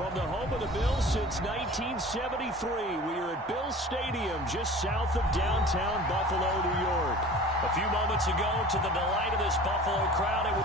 From the home of the Bills since 1973, we are at Bills Stadium just south of downtown Buffalo, New York. A few moments ago, to the delight of this Buffalo crowd, it was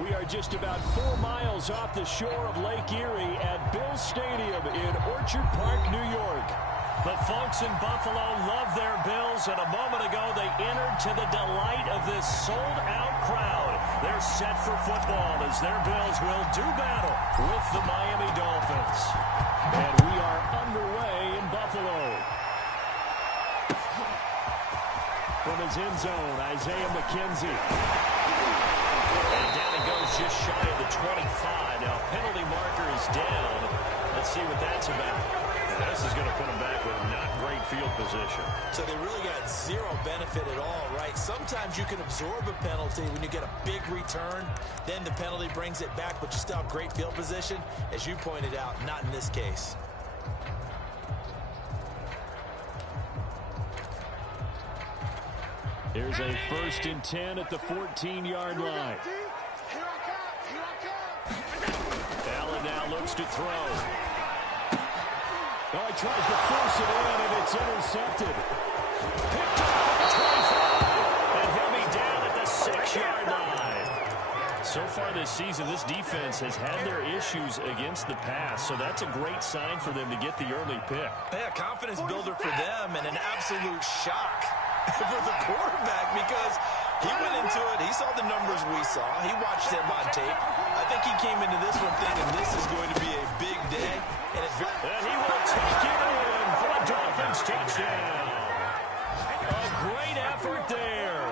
We are just about 4 miles off the shore of Lake Erie at Bills Stadium in Orchard Park, New York. The folks in Buffalo love their Bills, and a moment ago they entered to the delight of this sold-out crowd. They're set for football as their Bills will do battle with the Miami Dolphins. And we are underway in Buffalo. From his end zone, Isaiah McKenzie. And down he goes just shy of the 25. Now, penalty marker is down. Let's see what that's about. This is going to put him back with not great field position. So they really got zero benefit at all, right? Sometimes you can absorb a penalty when you get a big return. Then the penalty brings it back, but you still have great field position. As you pointed out, not in this case. Here's a 1st and 10 at the 14-yard line. Allen now looks to throw. Oh, he tries to force it in, and it's intercepted. Picked up at the 25, and he'll be down at the 6-yard line. So far this season, this defense has had their issues against the pass, so that's a great sign for them to get the early pick. Yeah, confidence builder for them, and an absolute shock for the quarterback, because he went into it, he saw the numbers we saw, he watched them on tape. I think he came into this one thinking this is going to be a big day, and he will take it in for a Dolphins touchdown. A great effort there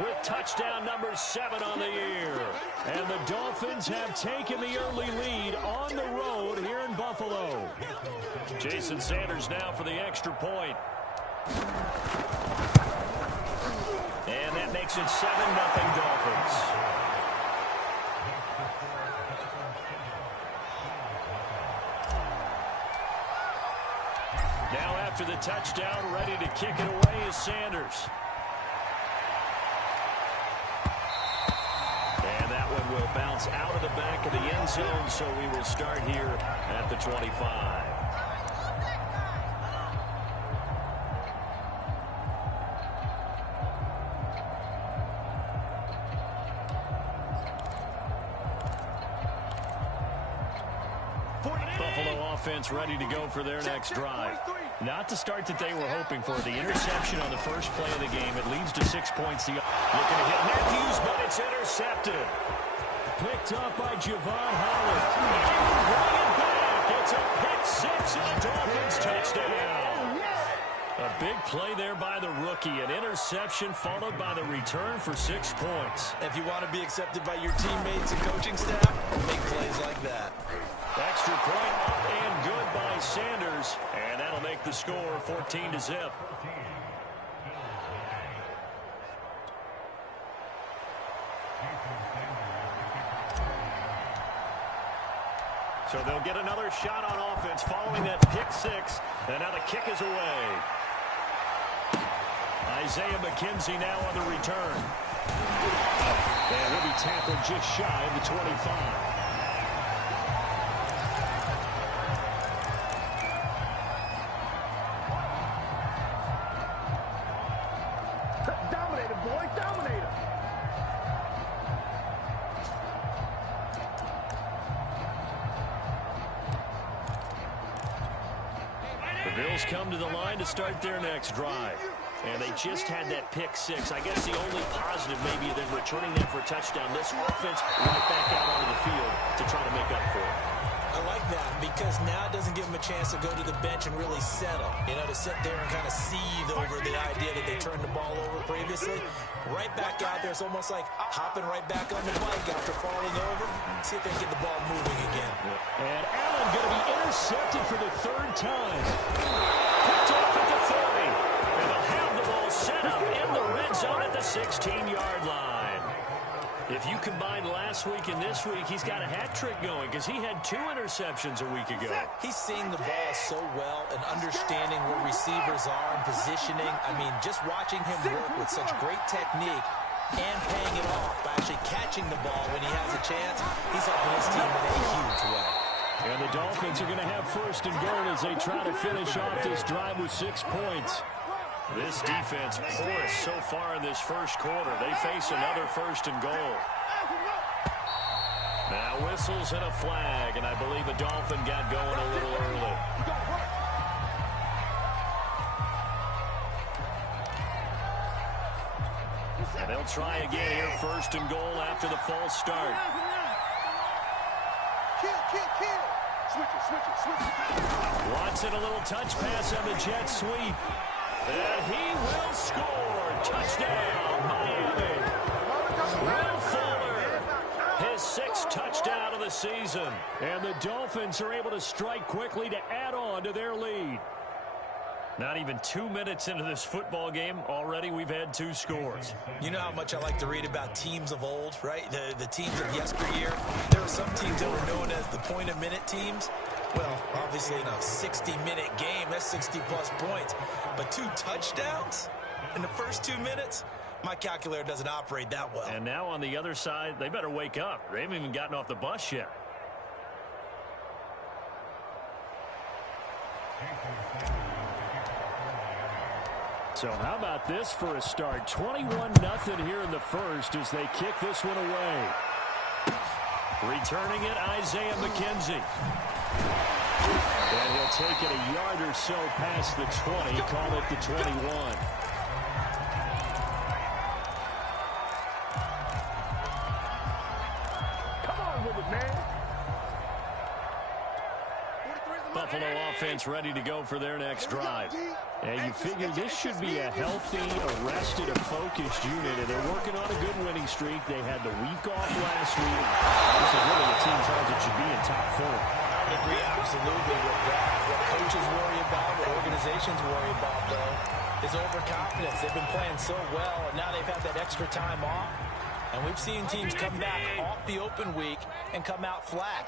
with touchdown number 7 on the year. And the Dolphins have taken the early lead on the road here in Buffalo. Jason Sanders now for the extra point. And that makes it 7-0 Dolphins. Now after the touchdown, ready to kick it away is Sanders. And that one will bounce out of the back of the end zone, so we will start here at the 25. Buffalo offense ready to go for their next drive. Not the start that they were hoping for. The interception on the first play of the game. It leads to 6 points. Looking to hit Matthews, but it's intercepted. Picked up by Javon Holland. Bring it back. It's a pick 6 and a Dolphins touchdown. A big play there by the rookie. An interception followed by the return for 6 points. If you want to be accepted by your teammates and coaching staff, make plays like that. Extra point up and good by Sanders. And that'll make the score 14-0. So they'll get another shot on offense following that pick 6. And now the kick is away. Isaiah McKenzie now on the return. And he'll be tackled just shy of the 25. The Bills come to the line to start their next drive. And they just had that pick six. I guess the only positive maybe than returning that for a touchdown. This offense right back out onto the field to try to make up for it. I like that because now it doesn't give them a chance to go to the bench and really settle. You know, to sit there and kind of seethe over the idea that they turned the ball over previously. Right back out there. It's almost like hopping right back on the bike after falling over. See if they can get the ball moving again. And Allen going to be intercepted for the third time. Picked off at the 30. And they'll have the ball set up in the red zone at the 16-yard line. If you combine last week and this week, he's got a hat trick going because he had 2 interceptions a week ago. He's seeing the ball so well and understanding where receivers are and positioning. I mean, just watching him work with such great technique and paying it off by actually catching the ball when he has a chance, he's helping his team in a huge way. And the Dolphins are going to have first and goal as they try to finish off this drive with 6 points. This defense porous so far in this first quarter. They face another first and goal. Now whistles and a flag, and I believe a Dolphin got going a little early. And they'll try again here, first and goal after the false start. Watson a little touch pass on the jet sweep. And he will score. Touchdown, Miami. Will Fuller, his 6th touchdown of the season. And the Dolphins are able to strike quickly to add on to their lead. Not even 2 minutes into this football game, already we've had 2 scores. You know how much I like to read about teams of old, right? The teams of yesteryear. There were some teams that were known as the point-a-minute teams. Well, obviously in a 60-minute game, that's 60-plus points. But 2 touchdowns in the first 2 minutes? My calculator doesn't operate that well. And now on the other side, they better wake up. They haven't even gotten off the bus yet. So how about this for a start? 21-0 here in the first as they kick this one away. Returning it, Isaiah McKenzie. And he'll take it a yard or so past the 20, call it the 21. Come on with it, man. Buffalo offense ready to go for their next drive. And you figure this should be a healthy, arrested, a focused unit. And they're working on a good winning streak. They had the week off last week. This is really a team that should be in top 4. I would agree absolutely with that. What coaches worry about, what organizations worry about, though, is overconfidence. They've been playing so well, and now they've had that extra time off. And we've seen teams come back off the open week and come out flat.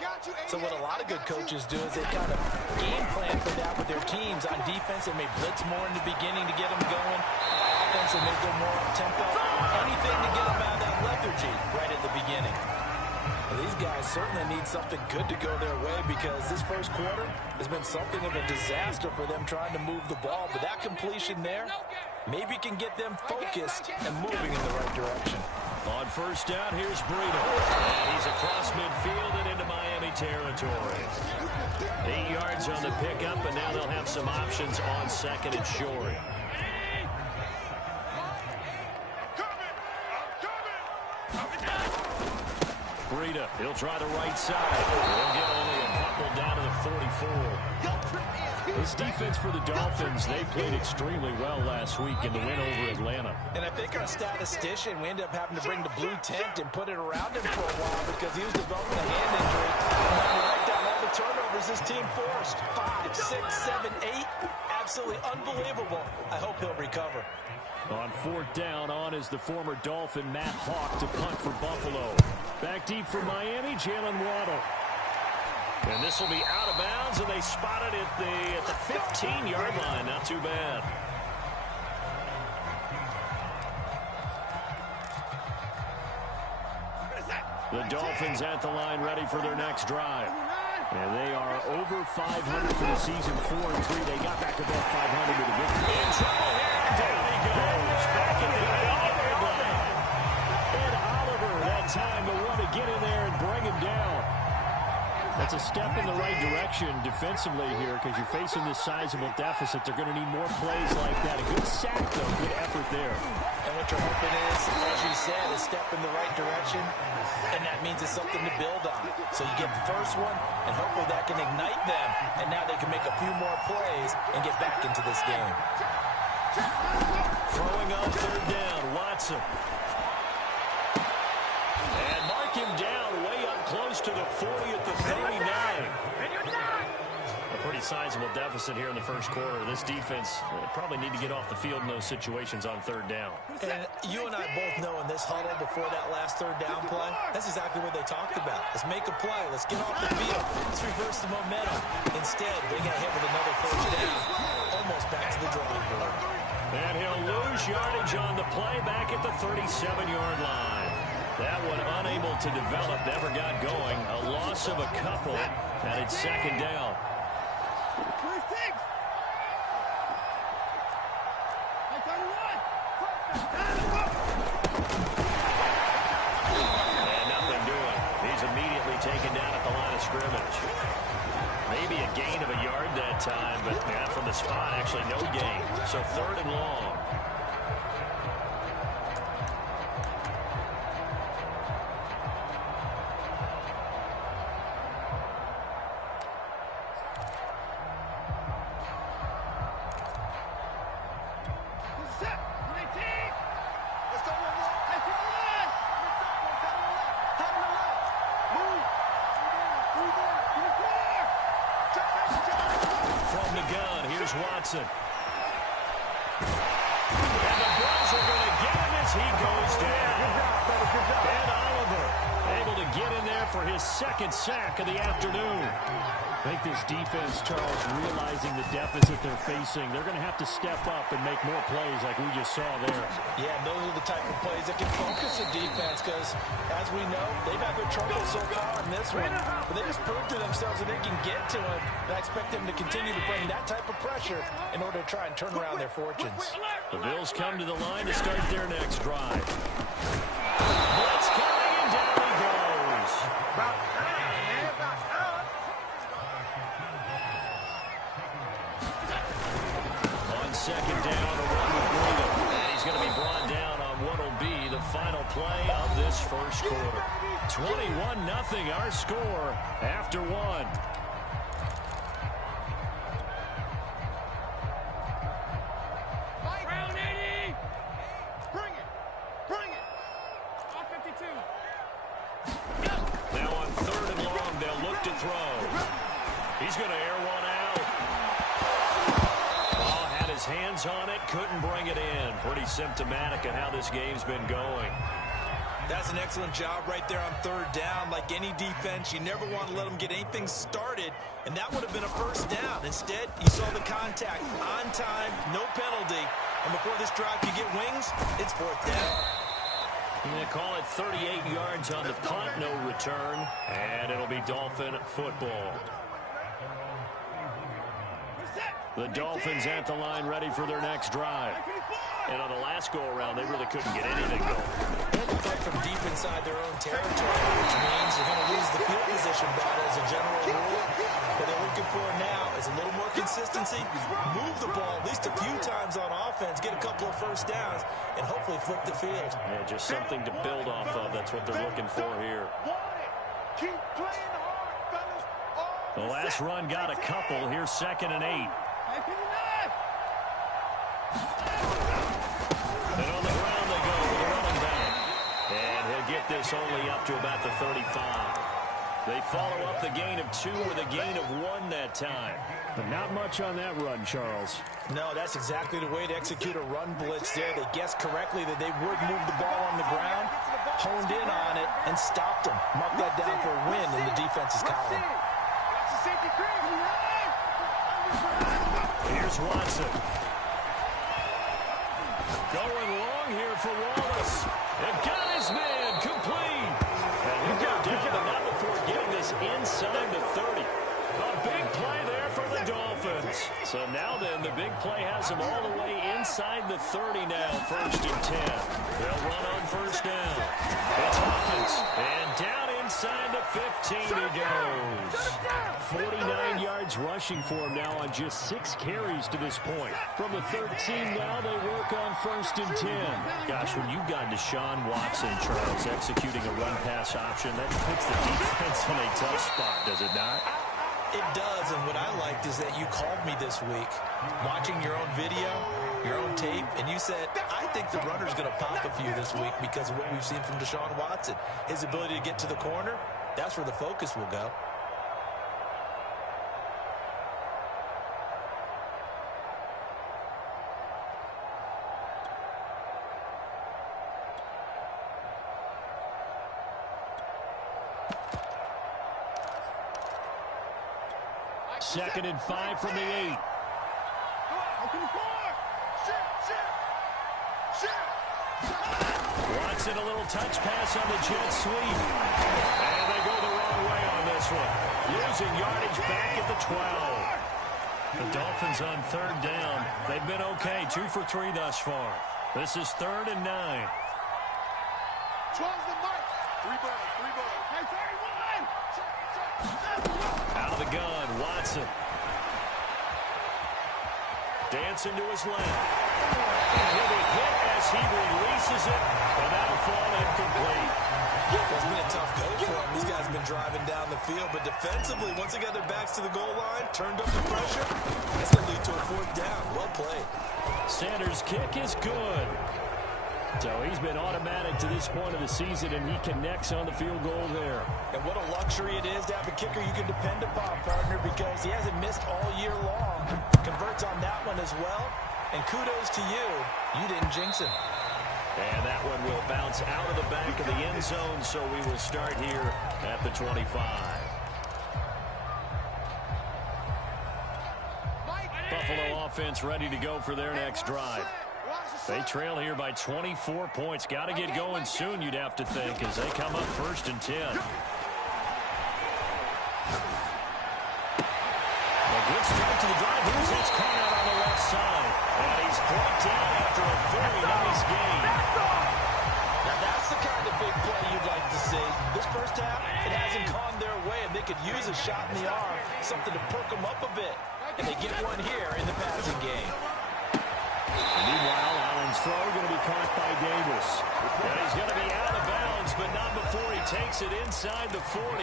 So what a lot of good coaches do is they kind of game plan for that with their teams. On defense, they may blitz more in the beginning to get them going. Offense, they may go more up-tempo. Anything to get them out of that lethargy right at the beginning. Well, these guys certainly need something good to go their way because this first quarter has been something of a disaster for them trying to move the ball. But that completion there maybe can get them focused and moving in the right direction. On first down, here's Breida. And he's across midfield and into Miami territory. 8 yards on the pickup, and now they'll have some options on second and short. Breida, he'll try the right side. He'll get only a couple down to the 44. This defense for the Dolphins, they played extremely well last week in the win over Atlanta. And I think our statistician, we ended up having to bring the blue tent and put it around him for a while because he was developing a hand injury. And we write down all the turnovers this team forced. 5, 6, 7, 8. Absolutely unbelievable. I hope he'll recover. On fourth down, on is the former Dolphin Matt Hawk to punt for Buffalo. Back deep for Miami, Jalen Waddle. And this will be out of bounds, and they spot it at the 15-yard line. Not too bad. The Dolphins at the line ready for their next drive. And they are over 500 for the season, 4-3. They got back above 500 with a victory. In trouble here. Down he goes. Back at the line. And Oliver that time to want to get in there and bring him down. That's a step in the right direction defensively here because you're facing this sizable deficit. They're going to need more plays like that. A good sack, though. Good effort there. And what you're hoping is, as you said, a step in the right direction, and that means it's something to build on. So you get the first one, and hopefully that can ignite them, and now they can make a few more plays and get back into this game. Throwing on third down, Watson. And mark him down way up close to the 40 at the 39. A pretty sizable deficit here in the first quarter. This defense probably need to get off the field in those situations on third down. And you and I both know in this huddle before that last third down play, that's exactly what they talked about. Let's make a play. Let's get off the field. Let's reverse the momentum. Instead, they got hit with another first down. Almost back to the drawing board. And he'll lose yardage on the play back at the 37-yard line. That one unable to develop, never got going. A loss of a couple, and it's second down. And nothing doing. He's immediately taken down at the line of scrimmage. Maybe a gain of a yard that time, but not from the spot. Actually, no gain. So third and long. Watson. And the Bills are going to get him as he goes down. And Oliver able to get in there for his second sack of the afternoon. I think this defense, Charles, realizing the deficit they're facing, they're going to have to step up and make more plays like we just saw there. Yeah, those are the type of plays that can focus the defense because, as we know, they've had their trouble so far in this one. But they just proved to themselves that they can get to it. And I expect them to continue to bring that type of pressure in order to try and turn around their fortunes. The Bills come to the line to start their next drive. Blitz coming, and down he goes. Second down, a run with Brigham. And he's going to be brought down on what will be the final play of this first quarter. 21-0 our score after one. Round 80. Bring it. Bring it. All 52. Now on third and long, they'll look to throw. He's going to air one out. Hands on it, couldn't bring it in. Pretty symptomatic of how this game's been going. That's an excellent job right there on third down. Like any defense, you never want to let them get anything started, and that would have been a first down. Instead, you saw the contact on time, no penalty, and before this drive could get wings, it's fourth down. They call it 38 yards on the punt, no return, and it'll be Dolphin football. The Dolphins at the line ready for their next drive. And on the last go-around, they really couldn't get anything going. They had to fight from deep inside their own territory, which means they're going to lose the field position battle as a general rule. What they're looking for now is a little more consistency, move the ball at least a few times on offense, get a couple of first downs, and hopefully flip the field. Yeah, just something to build off of. That's what they're looking for here. Keep playing hard, fellas. The last run got a couple. Here's 2nd and 8. And on the ground they go with the running back. And he'll get this only up to about the 35. They follow up the gain of 2 with a gain of 1 that time. But not much on that run, Charles. No, that's exactly the way to execute a run blitz there. They guessed correctly that they would move the ball on the ground, honed in on it, and stopped them. Mark that down for a win in the defense's column. Here's Watson. Going long here for Wallace. And got his man complete. And is inside the 30. A big play there for the Dolphins. So now then, the big play has them all the way inside the 30 now, 1st and 10. They'll run on 1st down. It's Hawkins, and down inside the 15 he goes. 49 yards rushing for him now on just 6 carries to this point. From the 13 now, they work on 1st and 10. Gosh, when you've got Deshaun Watson, Charles, executing a run-pass option, that puts the defense in a tough spot, does it not? It does, and what I liked is that you called me this week, watching your own video, your own tape, and you said, I think the runner's going to pop a few this week because of what we've seen from Deshaun Watson. His ability to get to the corner, that's where the focus will go. Second and 5 from the 8. Watson, a little touch pass on the jet sweep. And they go the wrong way on this one. Losing yardage back at the 12. The Dolphins on 3rd down. They've been okay, 2 for 3 thus far. This is 3rd and 9. 12's the mark. 3 balls, 3 balls. Hey, 31! Out of the gun, Watson. Dancing to his left. And he'll be hit as he releases it, and that'll fall incomplete. It's been a tough go for him. These guys have been driving down the field, but defensively, once they got their backs to the goal line, turned up the pressure, that's going to lead to a 4th down. Well played. Sanders' kick is good. So he's been automatic to this point of the season, and he connects on the field goal there. And what a luxury it is to have a kicker you can depend upon, partner, because he hasn't missed all year long. Converts on that one as well. And kudos to you. You didn't jinx him. And that one will bounce out of the back of the end zone, so we will start here at the 25. Buffalo offense ready to go for their next drive. They trail here by 24 points. Got to get going soon, you'd have to think, as they come up 1st and 10. A good start to the drive. Here's that's caught out on the left side. And he's brought down after a very nice game. Now that's the kind of big play you'd like to see. This first half, it hasn't gone their way, and they could use a shot in the arm, something to perk them up a bit. And they get one here in the passing game. Meanwhile, Allen's throw going to be caught by Davis. And he's going to be out of bounds, but not before he takes it inside the 40.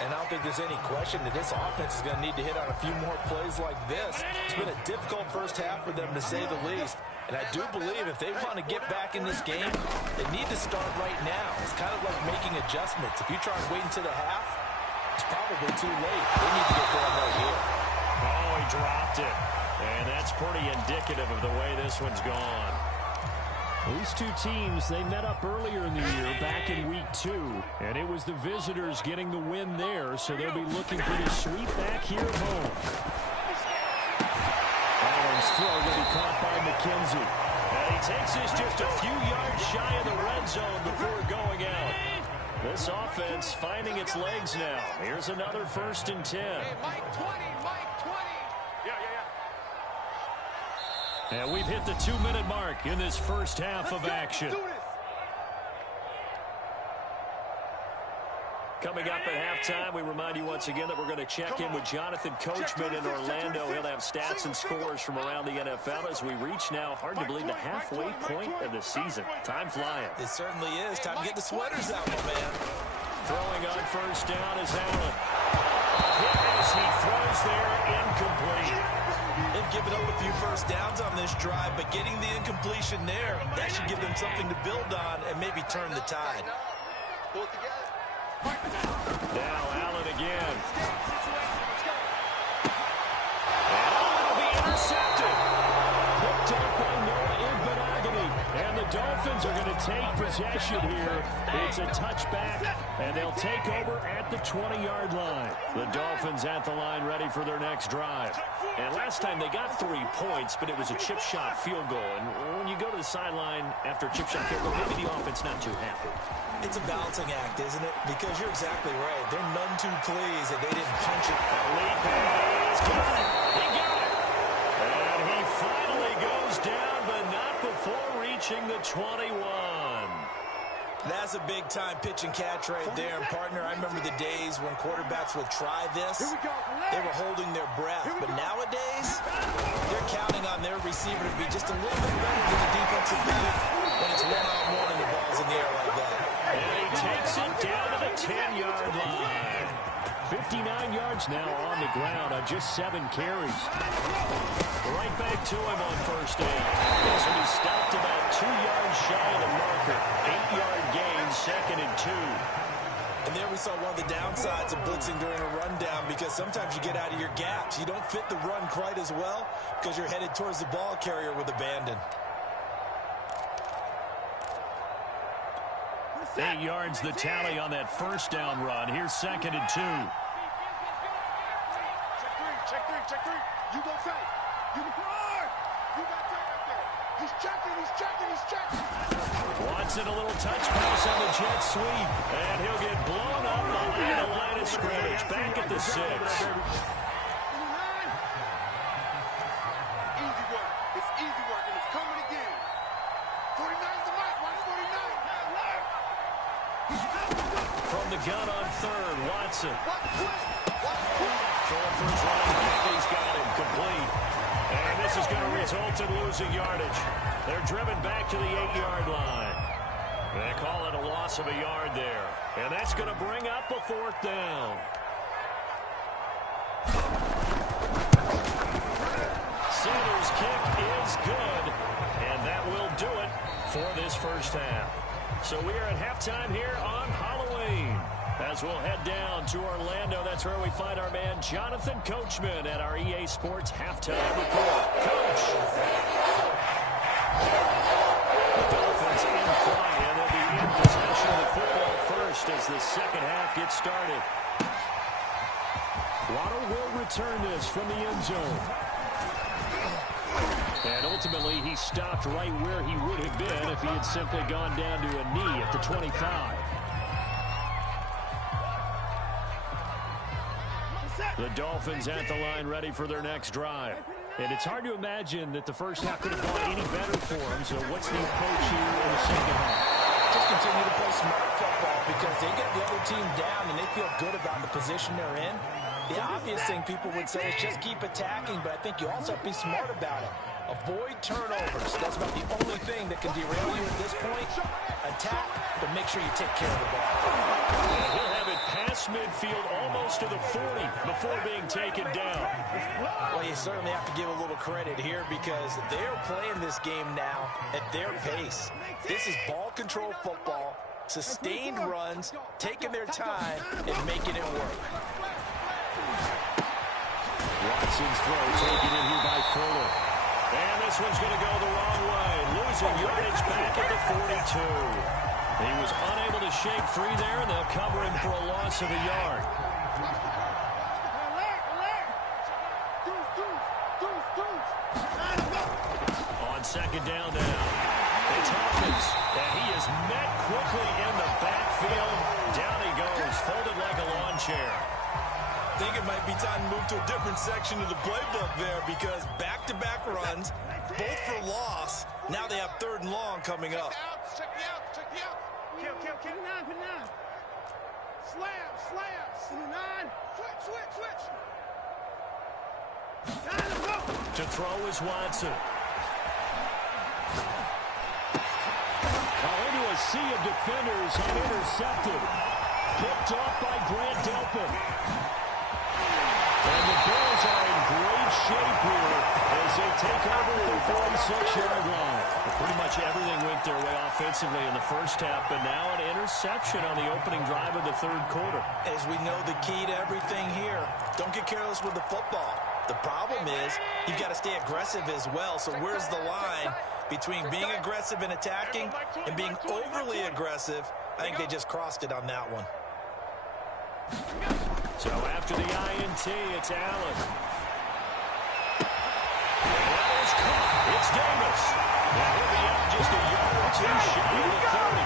And I don't think there's any question that this offense is going to need to hit on a few more plays like this. It's been a difficult first half for them, to say the least. And I do believe if they want to get back in this game, they need to start right now. It's kind of like making adjustments. If you try and wait until the half, it's probably too late. They need to get going right here. Oh, he dropped it. And that's pretty indicative of the way this one's gone. These two teams, they met up earlier in the year, back in week 2. And it was the visitors getting the win there, so they'll be looking for the sweep back here at home. Allen's throw going to be caught by McKenzie. And he takes this just a few yards shy of the red zone before going out. This offense finding its legs now. Here's another 1st and 10. Hey, Mike 20, Mike 20. And we've hit the 2-minute mark in this first half of action. Coming up at halftime, we remind you once again that we're going to check in with Jonathan Coachman in Orlando. He'll have stats and scores from around the NFL as we reach now, hard to believe, the halfway point of the season. Time flying. It certainly is. Time to get the sweaters out, my man. Throwing on 1st down is Allen. Hit as he throws there, incomplete. They've given up a few first downs on this drive, but getting the incompletion there, that should give them something to build on and maybe turn the tide. Now Allen again. And will be intercepted. Picked up by Noah Igbenogany. And the Dolphins are going to take possession here. It's a touchback, and they'll take over at the 20-yard line. The Dolphins at the line ready for their next drive. And last time they got 3 points, but it was a chip shot field goal. And when you go to the sideline after a chip shot field goal, maybe the offense not too happy. It's a balancing act, isn't it? Because you're exactly right. They're none too pleased that they didn't punch it. Lead pass. Got it. He got it. And he finally goes down, but not before reaching the 21. That's a big-time pitch and catch right there. And, partner, I remember the days when quarterbacks would try this. They were holding their breath. But nowadays, they're counting on their receiver to be just a little bit better than the defensive back when it's one-on-one and the ball's in the air like that. And he takes it down to the 10-yard line. 59 yards now on the ground on just 7 carries. Right back to him on first down. This will be stopped about 2 yards shy of the marker. 8-yard gain, 2nd and 2. And there we saw one of the downsides of blitzing during a rundown, because sometimes you get out of your gaps. You don't fit the run quite as well because you're headed towards the ball carrier with abandon. 8 yards the tally on that first down run. Here's 2nd and 2. Check three. You go tight. You can run. You got tight up there. He's checking. Watson, a little touch pass on the jet sweep. And he'll get blown up behind the line of scrimmage. Back at the 6. Easy work. It's easy work, and it's coming again. 49's the mic. Watch 49. From the gun on third, Watson. Throwing for his running back. He's got him complete. And this is going to result in losing yardage. They're driven back to the 8-yard line. They call it a loss of a yard there. And that's going to bring up a 4th down. Sanders' kick is good. And that will do it for this first half. So we are at halftime here on Halloween. As we'll head down to Orlando, that's where we find our man Jonathan Coachman at our EA Sports Halftime Report. Coach! The Dolphins in flight, and they'll be in possession of the football first as the second half gets started. Waddle will return this from the end zone. And ultimately, he stopped right where he would have been if he had simply gone down to a knee at the 25. The Dolphins at the line ready for their next drive. And it's hard to imagine that the first half could have gone any better for them. So what's the approach here in the second half? Just continue to play smart football, because they get the other team down and they feel good about the position they're in. The obvious thing people would say is just keep attacking, but I think you also have to be smart about it. Avoid turnovers. That's about the only thing that can derail you at this point. Attack, but make sure you take care of the ball. And he'll have it past midfield almost to the 40 before being taken down. Well, you certainly have to give a little credit here, because they're playing this game now at their pace. This is ball control football, sustained runs, taking their time, and making it work. Watson's throw taken in here by Fuller. And this one's going to go the wrong way. Losing yardage back at the 42. He was unable to shake free there, and they'll cover him for a loss of a yard. On second down now, it's Hawkins. And he is met quickly in the backfield. Down he goes, folded like a lawn chair. I think it might be time to move to a different section of the playbook there, because back-to-back runs, both for loss. Now they have 3rd and long coming up. Check me out. Kill. Put it down. Slam. Put it on. Switch. To throw is Watson. Into a sea of defenders and intercepted. Picked off by Grant Delpit. And the Bills are in great shape here as they take over the 46-yard line. Pretty much everything went their way offensively in the first half, but now an interception on the opening drive of the 3rd quarter. As we know, the key to everything here, don't get careless with the football. The problem is you've got to stay aggressive as well. So where's the line Between being aggressive and attacking and being overly aggressive, I think they just crossed it on that one. So after the INT, it's Allen. That is caught. It's Davis. And he'll be out just a yard or two shy of the 30.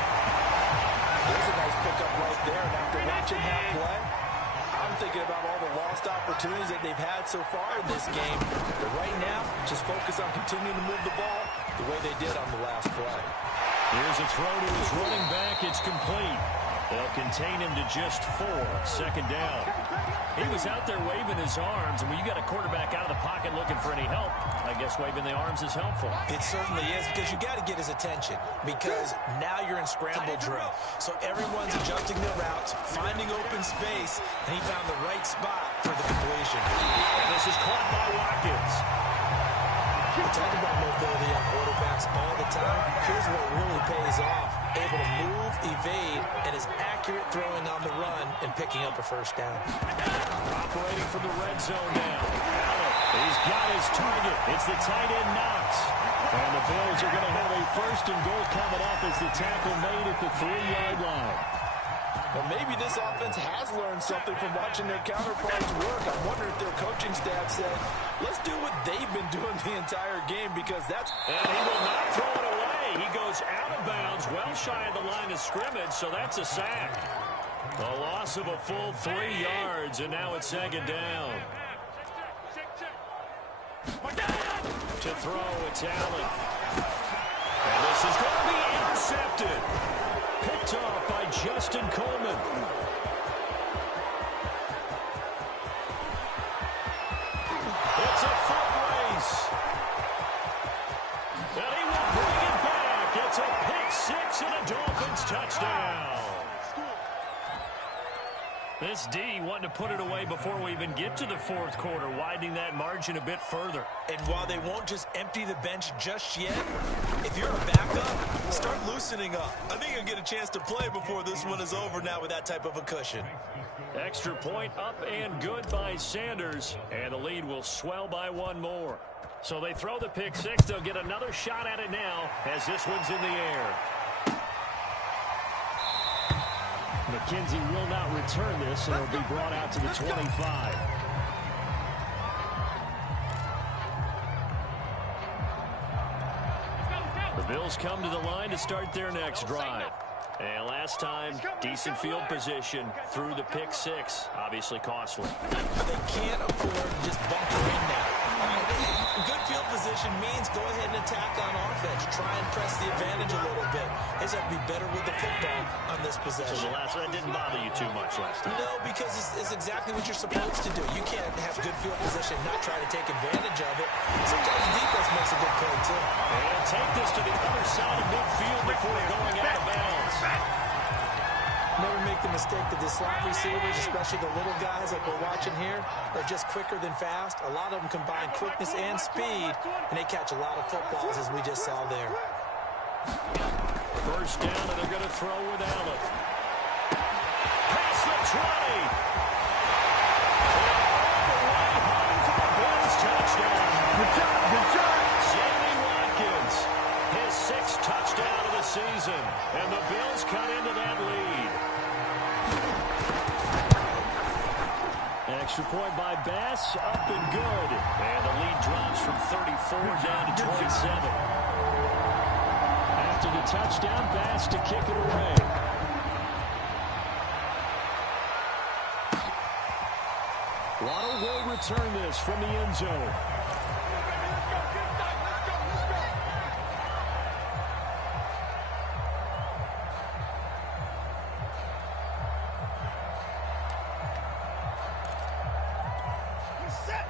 There's a nice pickup right there. And after watching that play, I'm thinking about all the lost opportunities that they've had so far in this game. But right now, just focus on continuing to move the ball the way they did on the last play. Here's a throw to his running back. It's complete. They'll contain him to just 4. Second down. He was out there waving his arms, and when you got a quarterback out of the pocket looking for any help, I guess waving the arms is helpful. It certainly is, because you got to get his attention, because now you're in scramble drill. So everyone's adjusting their routes, finding open space, and he found the right spot for the completion. And this is caught by Watkins. We talk about mobility on quarterbacks all the time. Here's what really pays off. Able to move, evade, and is accurate throwing on the run and picking up a first down. Operating from the red zone now. Allen, he's got his target. It's the tight end Knox. And the Bills are going to have a first and goal coming up as the tackle made at the 3-yard line. Well, maybe this offense has learned something from watching their counterparts work. I wonder if their coaching staff said, let's do what they've been doing the entire game, because that's... And he will not throw it away. He goes out of bounds, well shy of the line of scrimmage, so that's a sack. A loss of a full 3 yards, and now it's second down. To throw, it's Allen. And this is going to be intercepted. Picked off by Justin Coleman. It's a foot race. And he will bring it back. It's a pick 6 and a Dolphins touchdown. This D wanting to put it away before we even get to the fourth quarter, widening that margin a bit further. And while they won't just empty the bench just yet, if you're a backup, start loosening up. I think you'll get a chance to play before this one is over now with that type of a cushion. Extra point up and good by Sanders, and the lead will swell by 1 more. So they throw the pick 6. They'll get another shot at it now as this one's in the air. McKenzie will not return this, and it'll be brought out to the 25. The Bills come to the line to start their next drive. And last time, decent field position through the pick 6. Obviously costly. They can't afford to just bunker in now. Good field position means go ahead and attack on offense. Try and press the advantage a little bit. They just have to be better with the football on this possession. So the last one didn't bother you too much last time? No, because it's exactly what you're supposed to do. You can't have good field position and not try to take advantage of it. Sometimes the defense makes a good play, too. And take this to the other side of midfield before going out of bounds. Never make the mistake that the slot receivers, especially the little guys like we're watching here, are just quicker than fast. A lot of them combine quickness and speed, and they catch a lot of footballs, as we just saw there. First down, and they're going to throw with Allen. Past the 20. Bills touchdown. Good job. Sammy Watkins, his 6th touchdown of the season, and the Bills cut into that lead. Extra point by Bass, up and good. And the lead drops from 34 down to 27. After the touchdown, Bass to kick it away. Waddle will return this from the end zone.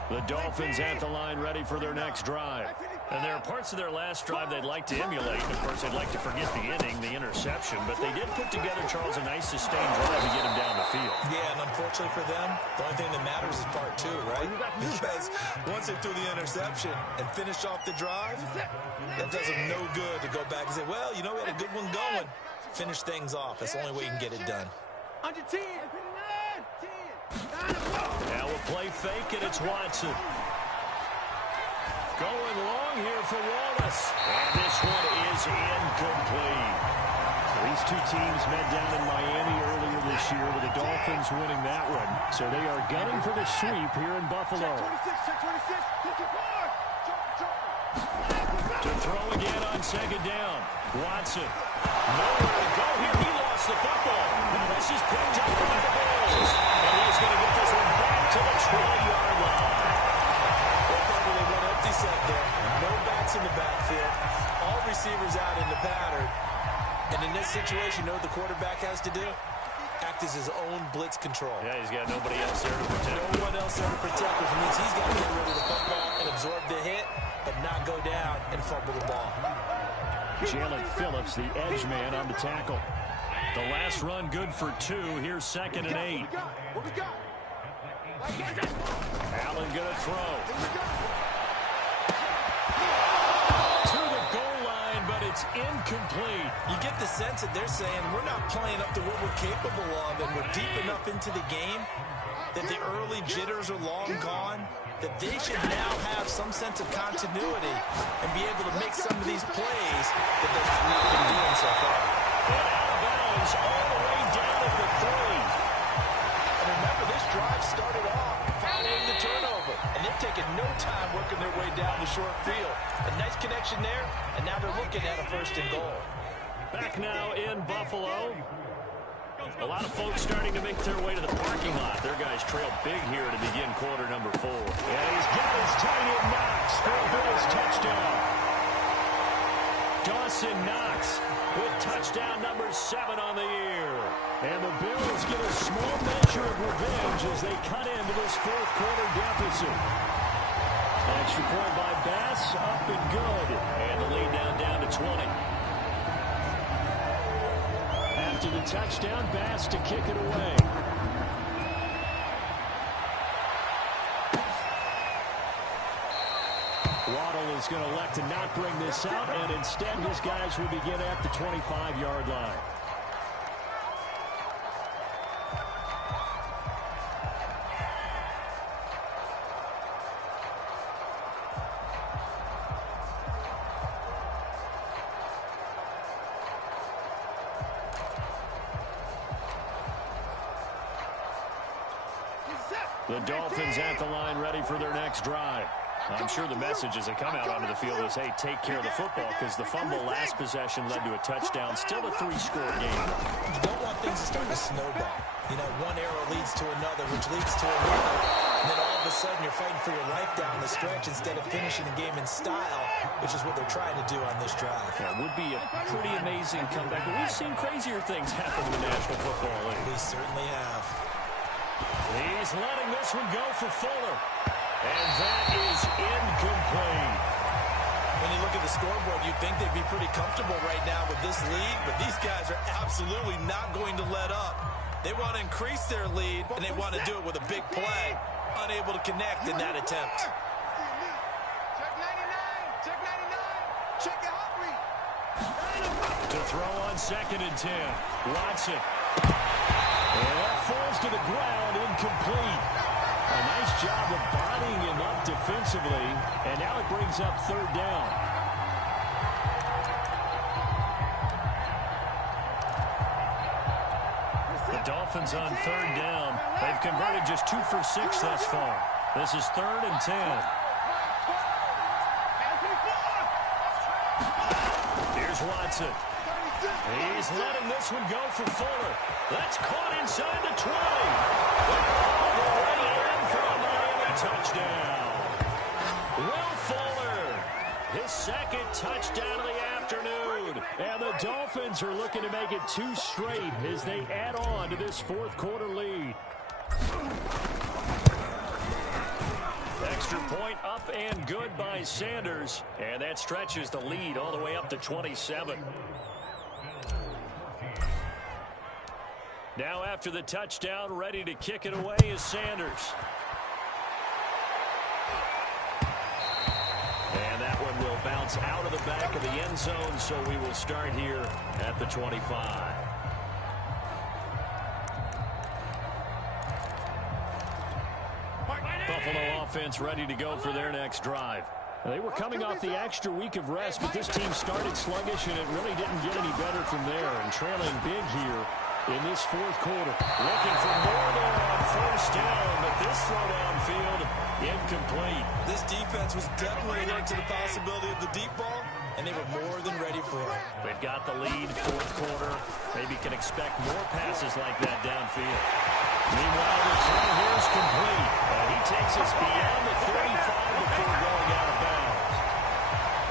The Dolphins at the line ready for their next drive. And there are parts of their last drive they'd like to emulate. And of course, they'd like to forget the inning, the interception. But they did put together, Charles, a nice sustained drive to get him down the field. Yeah, and unfortunately for them, the only thing that matters is part 2, right? Because once they threw the interception and finished off the drive, that does them no good to go back and say, well, you know, we had a good one going. Finish things off. That's the only way you can get it done. Under 10. Now a play fake, and it's Watson. Going long here for Wallace. And this one is incomplete. These two teams met down in Miami earlier this year with the Dolphins winning that one. So they are gunning for the sweep here in Buffalo. To throw again on second down. Watson. Nowhere to go here. He lost the football. Now this is picked up by the Bills. And he's going to get this one back to the 12-yard line. They went empty set there. No backs in the backfield. All receivers out in the pattern. And in this situation, you know what the quarterback has to do? Act as his own blitz control. Yeah, he's got nobody else there to protect. No one else there to protect, which means he's got to get rid of the football and absorb the hit, but not go down and fumble the ball. Jalen Phillips, the edge man on the tackle. The last run good for 2. Here's 2nd and 8. Allen going to throw. To the goal line, but it's incomplete. You get the sense that they're saying we're not playing up to what we're capable of, and we're deep enough into the game that the early jitters are long gone, that they should now have some sense of continuity and be able to make some of these plays that they have not been doing so far. And out of bounds all the way down at the 3. And remember, this drive started off following the turnover, and they've taken no time working their way down the short field. A nice connection there, and now they're looking at a 1st and goal. Back now in Buffalo. A lot of folks starting to make their way to the parking lot. Their guys trail big here to begin quarter number 4. And he's got his tight end Knox for a Bills touchdown. Dawson Knox with touchdown number 7 on the year. And the Bills get a small measure of revenge as they cut into this 4th quarter deficit. Extra point by Bass, up and good. And the lead down to 20. After the touchdown, Bass to kick it away. Waddle is going to elect to not bring this out, and instead his guys will begin at the 25-yard line. The Dolphins at the line ready for their next drive. I'm sure the messages that come out onto the field is, hey, take care of the football, because the fumble last possession led to a touchdown. Still a 3-score game. You don't want things to start to snowball. You know, one arrow leads to another, which leads to another. And then all of a sudden you're fighting for your life down the stretch instead of finishing the game in style, which is what they're trying to do on this drive. Yeah, it would be a pretty amazing comeback. But we've seen crazier things happen in the National Football League. We certainly have. He's letting this one go for Fuller. And that is incomplete. When you look at the scoreboard, you'd think they'd be pretty comfortable right now with this lead, but these guys are absolutely not going to let up. They want to increase their lead, and they want to do it with a big play. Unable to connect in that attempt. Check 99. Check 99. Check your heart rate. To throw on 2nd and 10. Watson. And that falls to the ground, incomplete. A nice job of bodying him up defensively, and now it brings up 3rd down. The Dolphins on 3rd down. They've converted just 2 for 6 thus far. This is 3rd and 10. Here's Watson. He's letting this one go for Fuller. That's caught inside the 20. All the way in for a Miami touchdown. Will Fuller, his 2nd touchdown of the afternoon. And the Dolphins are looking to make it 2 straight as they add on to this 4th quarter lead. Extra point up and good by Sanders. And that stretches the lead all the way up to 27. Now after the touchdown, ready to kick it away is Sanders. And that one will bounce out of the back of the end zone, so we will start here at the 25. Buffalo offense ready to go for their next drive. They were coming off the extra week of rest, but this team started sluggish, and it really didn't get any better from there. And trailing big here in this fourth quarter. Looking for more there on first down, but this throw downfield incomplete. This defense was definitely alert to the possibility of the deep ball, and they were more than ready for it. They've got the lead, fourth quarter. Maybe can expect more passes like that downfield. Meanwhile, the throw here is complete. And he takes us beyond the 35 before going out of bounds.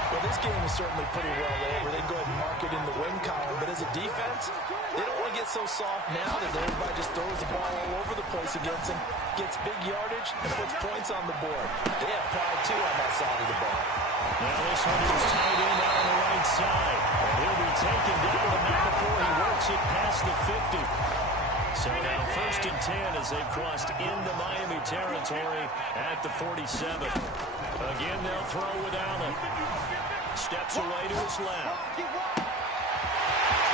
Well, this game is certainly pretty well over. They go ahead and mark it in the win column. But as a defense, they don't want to get so soft now that everybody just throws the ball all over the place against them, gets big yardage, and puts points on the board. They have pride, too, on that side of the ball. Now this one is tight end out on the right side. And he'll be taken down, but not before he works it past the 50. So now first and 10 as they've crossed into Miami territory at the 47. Again, they'll throw with Allen. Steps away to his left. To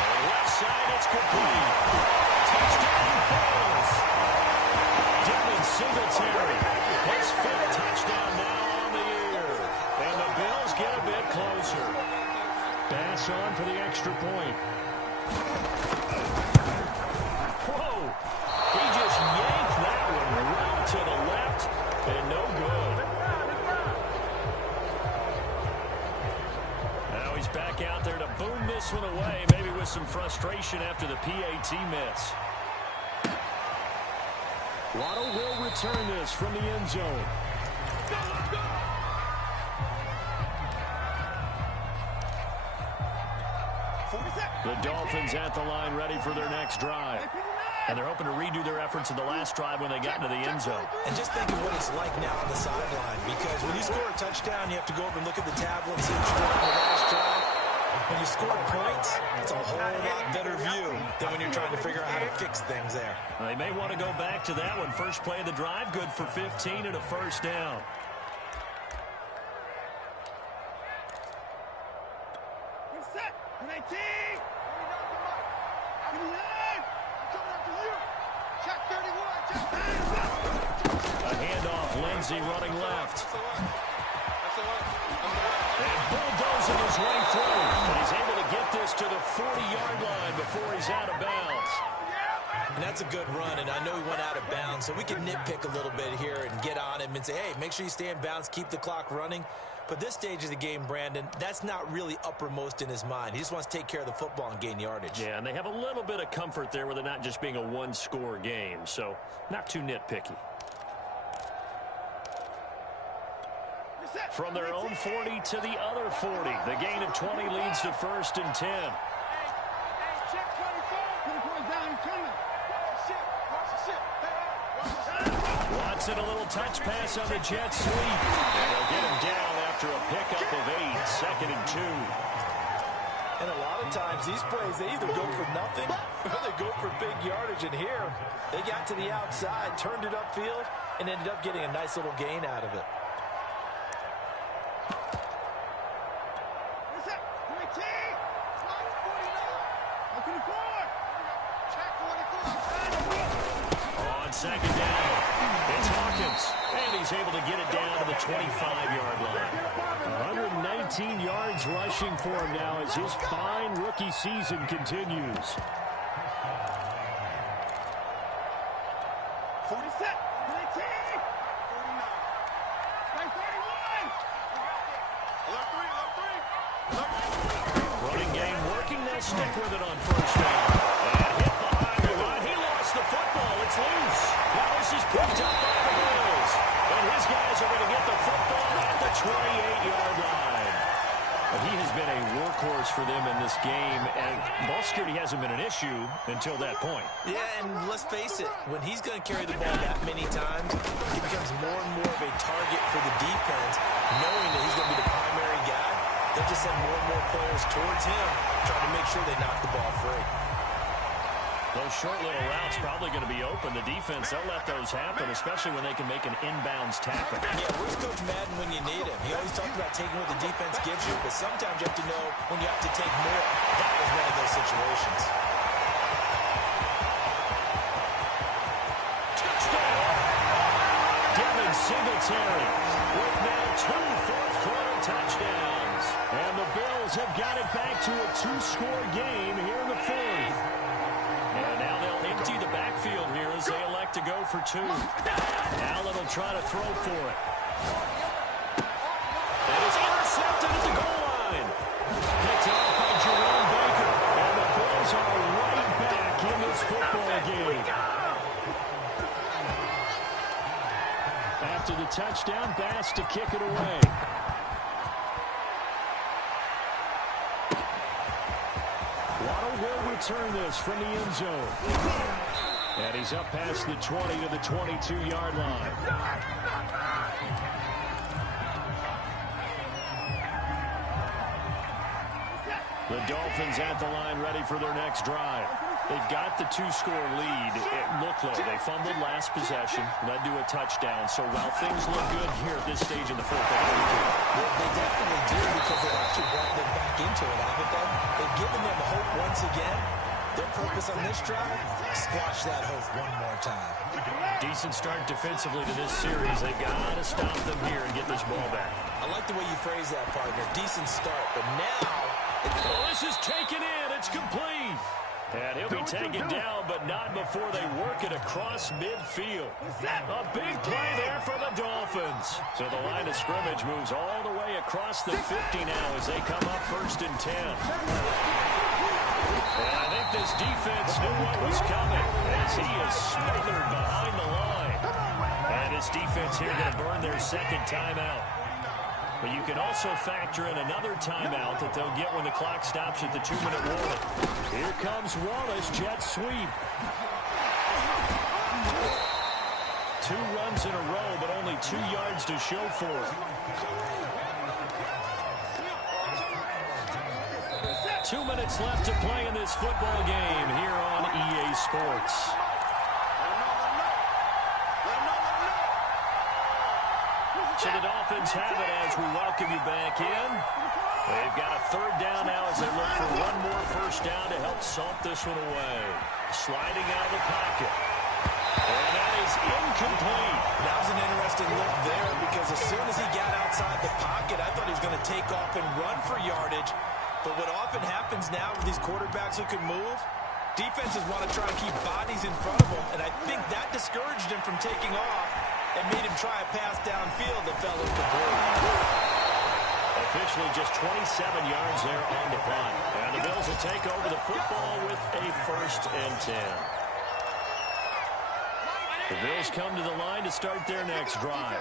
the left side, it's complete. Touchdown, Bills. Devin Singletary. His fifth touchdown now on the year. And the Bills get a bit closer. Pass on for the extra point. Whoa! He just yanked that one right to the left, and no good. Now he's back out there to boom this one away, maybe with some frustration after the PAT miss. Waddle will return this from the end zone. The Dolphins at the line ready for their next drive. And they're hoping to redo their efforts in the last drive when they got into the end zone. And just think of what it's like now on the sideline, because when you score a touchdown, you have to go over and look at the tablet and see what you did on the last drive. When you score points, it's a whole lot better view than when you're trying to figure out how to fix things there. They may want to go back to that one. First play of the drive, good for 15 and a first down. Set. 19. A handoff, Lindsey running left. And bulldozing his way through. But he's able to get this to the 40-yard line before he's out of bounds. And that's a good run, and I know he went out of bounds, so we can nitpick a little bit here and get on him and say, hey, make sure you stay in bounds, keep the clock running. But this stage of the game, Brandon, that's not really uppermost in his mind. He just wants to take care of the football and gain yardage. Yeah, and they have a little bit of comfort there with it not just being a one-score game, so not too nitpicky. From their own 40 to the other 40. The gain of 20 leads to first and 10. Watson, a little touch pass on the jet sweep. And they'll get him down after a pickup of 8, second and 2. And a lot of times these plays, they either go for nothing or they go for big yardage. And here, they got to the outside, turned it upfield, and ended up getting a nice little gain out of it. On second down, it's Hawkins, and he's able to get it down to the 25-yard line. 119 yards rushing for him now as his fine rookie season continues. 47, 19, 31. Running game working, they'll stick with it on first down. And hit behind the line. He lost the football. It's loose. Now this is picked up by the Bills. And his guys are going to get the football at the 28-yard line. But he has been a workhorse for them in this game, and ball security hasn't been an issue until that point. Yeah, and let's face it, when he's going to carry the ball that many times, he becomes more and more of a target for the defense, knowing that he's going to be the primary guy. They'll just send more and more players towards him, trying to make sure they knock the ball free. Those short little routes probably going to be open. The defense, they'll let those happen, especially when they can make an inbounds tackle. Yeah, where's Coach Madden when you need him? He always talks about taking what the defense gives you, but sometimes you have to know when you have to take more. That was one of those situations. Touchdown! Devin Singletary with now 2 fourth-quarter touchdowns. And the Bills have got it back to a 2-score game here in the fourth. And now they'll empty the backfield here as they elect to go for 2. Allen will try to throw for it. And it's intercepted at the goal line. Picked off by Jerome Baker. And the Bills are right back in this football game. After the touchdown, Bass to kick it away. Waddle will return this from the end zone. And he's up past the 20 to the 22-yard line. The Dolphins at the line ready for their next drive. They've got the 2-score lead. It looked like they fumbled last possession, led to a touchdown. So while things look good here at this stage in the fourth, they definitely do because they've actually brought them back into it, haven't they? They've given them hope once again. Their purpose on this drive, squash that hope one more time. Decent start defensively to this series. They've got to stop them here and get this ball back. I like the way you phrase that, partner. Decent start, but now... Oh, this is taken in. It's complete. And he'll be taken down, but not before they work it across midfield. A big play there for the Dolphins. So the line of scrimmage moves all the way across the 50 now as they come up 1st and 10. And I think this defense knew what was coming as he is smothered behind the line. And this defense here going to burn their second timeout. But you can also factor in another timeout that they'll get when the clock stops at the 2-minute warning. Here comes Wallace, jet sweep. 2 runs in a row, but only 2 yards to show for it. 2 minutes left to play in this football game here on EA Sports. So the Dolphins have it as we welcome you back in. They've got a 3rd down now as they look for one more 1st down to help salt this one away. Sliding out of the pocket. And that is incomplete. That was an interesting look there because as soon as he got outside the pocket, I thought he was going to take off and run for yardage. But what often happens now with these quarterbacks who can move, defenses want to try to keep bodies in front of them, and I think that discouraged him from taking off and made him try a pass downfield that fell incomplete. Officially just 27 yards there on the punt. And the Bills will take over the football with a 1st and 10. The Bills come to the line to start their next drive.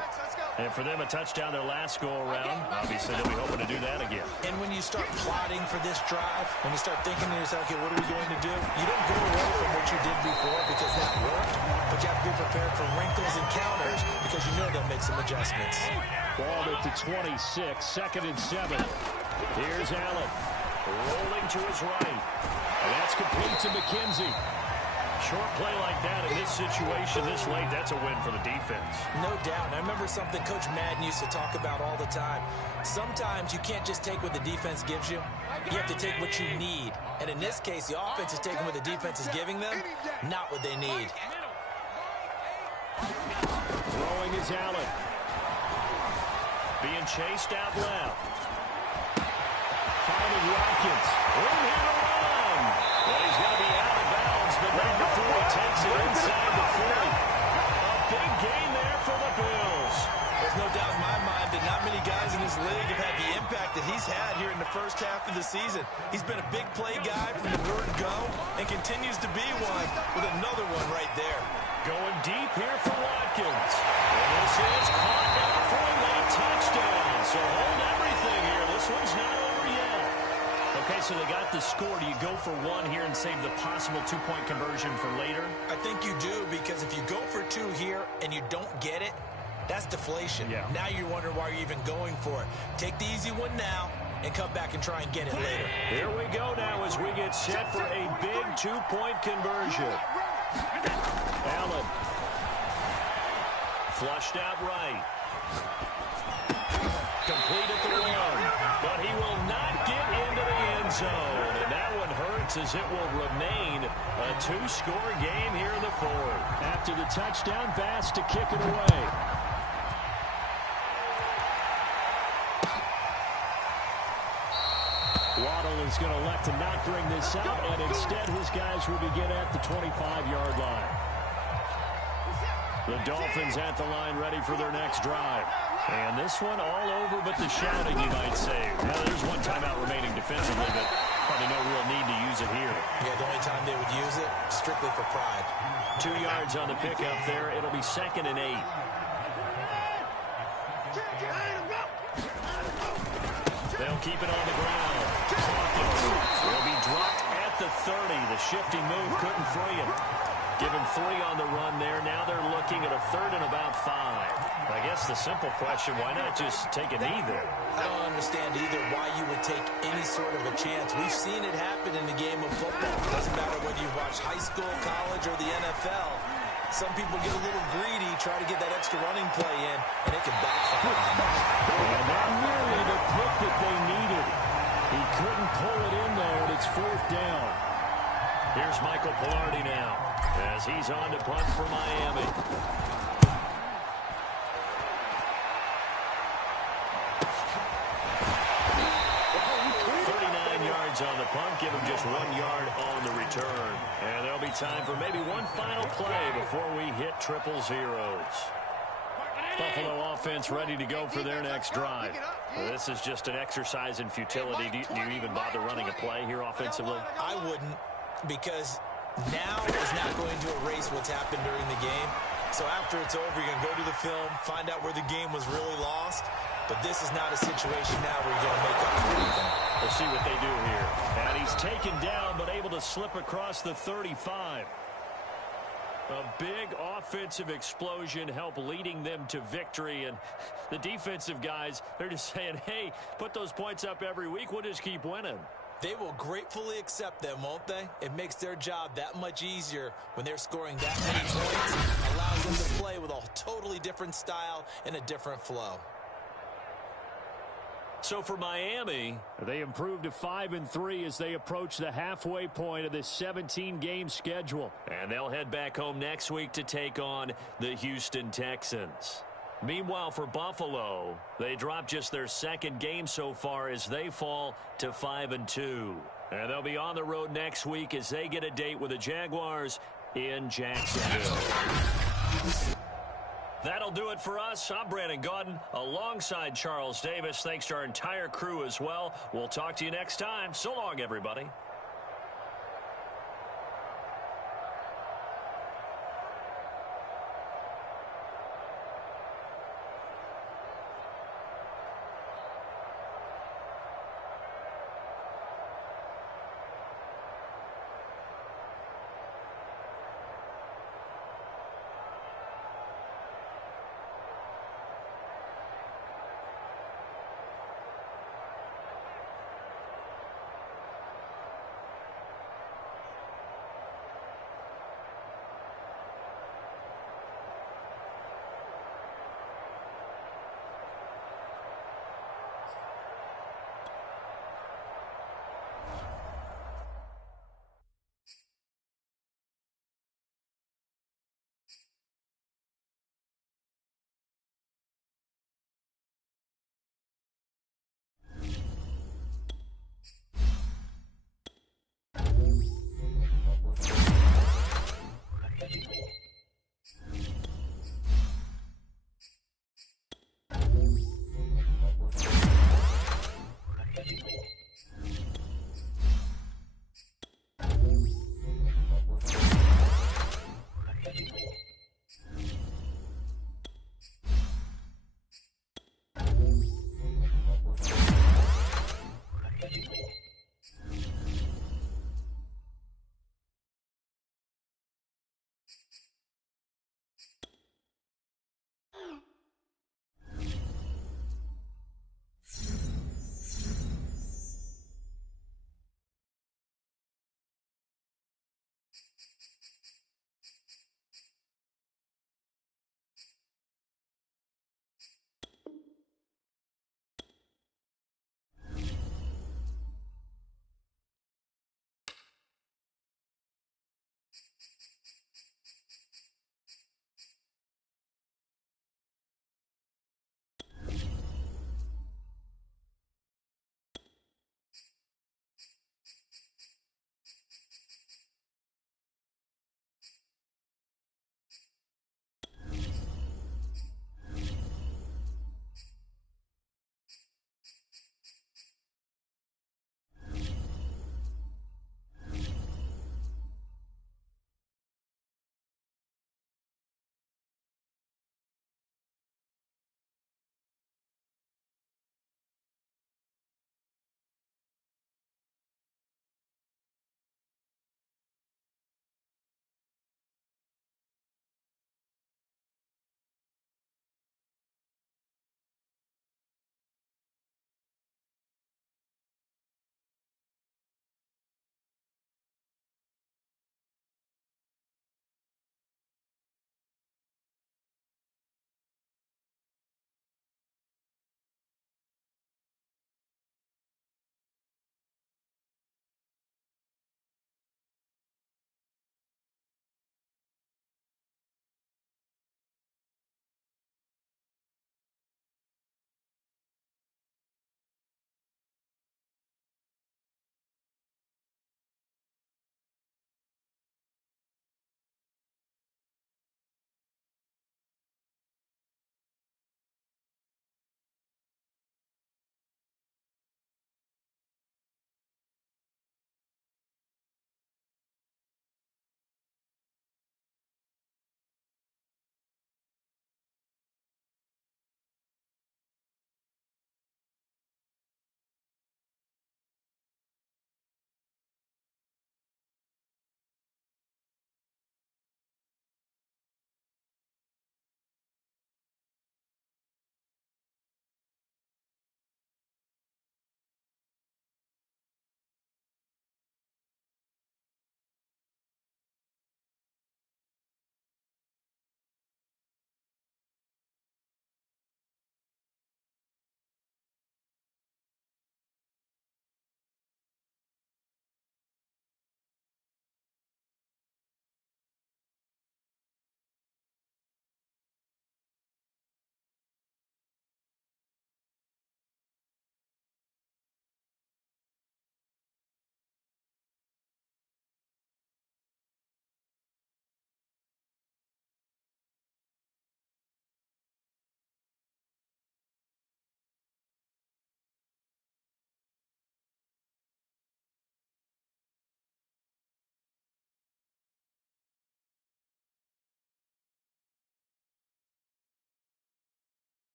And for them, a touchdown their last go-around. Obviously, they'll be hoping to do that again. And when you start plotting for this drive, when you start thinking to yourself, okay, what are we going to do? You don't go away from what you did before because that worked. But you have to be prepared for wrinkles and counters because you know they'll make some adjustments. Ball at the 26, 2nd and 7. Here's Allen. Rolling to his right. And that's complete to McKenzie. Short play like that in this situation this late, that's a win for the defense. No doubt. And I remember something Coach Madden used to talk about all the time. Sometimes you can't just take what the defense gives you. You have to take what you need. And in this case, the offense is taking what the defense is giving them, not what they need. Throwing is Allen. Being chased out left. Finding Watkins. Room here to run. But he's going to be out of bounds, but not before he takes it inside the 40. A big gain there for the Bills. There's no doubt in my mind that not many guys in this league have had the impact that he's had here in the first half of the season. He's been a big play guy from the word go and continues to be one with another one right there. Going deep here for Watkins. And this is caught now for a late touchdown. So hold everything here. This one's not over yet. Okay, so they got the score. Do you go for one here and save the possible 2-point conversion for later? I think you do, because if you go for 2 here and you don't get it, that's deflation. Yeah. Now you're wondering why you're even going for it. Take the easy one now and come back and try and get it later. Here we go now as we get set for a big 2-point conversion. Allen. Flushed out right. Complete at the 1. But he will not get into the end zone. And that one hurts as it will remain a 2-score game here in the 4th. After the touchdown, Bass to kick it away. is going to elect to not bring this out, and instead his guys will begin at the 25-yard line. The Dolphins at the line ready for their next drive. And this one all over but the shouting, you might say. Now, there's one timeout remaining defensively, but probably no real need to use it here. Yeah, the only time they would use it, strictly for pride. 2 yards on the pickup there. It'll be 2nd and 8. They'll keep it on the ground. Will be dropped at the 30. The shifty move couldn't free him. Given 3 on the run there. Now they're looking at a 3rd and about 5. I guess the simple question, why not just take a knee there? I don't understand either why you would take any sort of a chance. We've seen it happen in the game of football. It doesn't matter whether you watch high school, college, or the NFL. Some people get a little greedy, try to get that extra running play in, and it can backfire on them. And not nearly the pick that they needed. He couldn't pull it in, though, and it's 4th down. Here's Michael Pilardi now as he's on to punt for Miami. 39 yards on the punt, give him just 1 yard on the return. And there'll be time for maybe one final play before we hit 000. Buffalo offense ready to go for their next drive. This is just an exercise in futility. Do you even bother running a play here offensively? I wouldn't, because now is not going to erase what's happened during the game. So after it's over, you're going to go to the film, find out where the game was really lost. But this is not a situation now where you're going to make up for anything. We'll see what they do here. And he's taken down, but able to slip across the 35. A big offensive explosion helped leading them to victory. And the defensive guys, they're just saying, hey, put those points up every week. We'll just keep winning. They will gratefully accept them, won't they? It makes their job that much easier when they're scoring that many points. Allows them to play with a totally different style and a different flow. So for Miami, they improved to 5-3 as they approach the halfway point of this 17-game schedule. And they'll head back home next week to take on the Houston Texans. Meanwhile, for Buffalo, they dropped just their 2nd game so far as they fall to 5-2. And they'll be on the road next week as they get a date with the Jaguars in Jacksonville. That'll do it for us. I'm Brandon Gaudin alongside Charles Davis. Thanks to our entire crew as well. We'll talk to you next time. So long, everybody.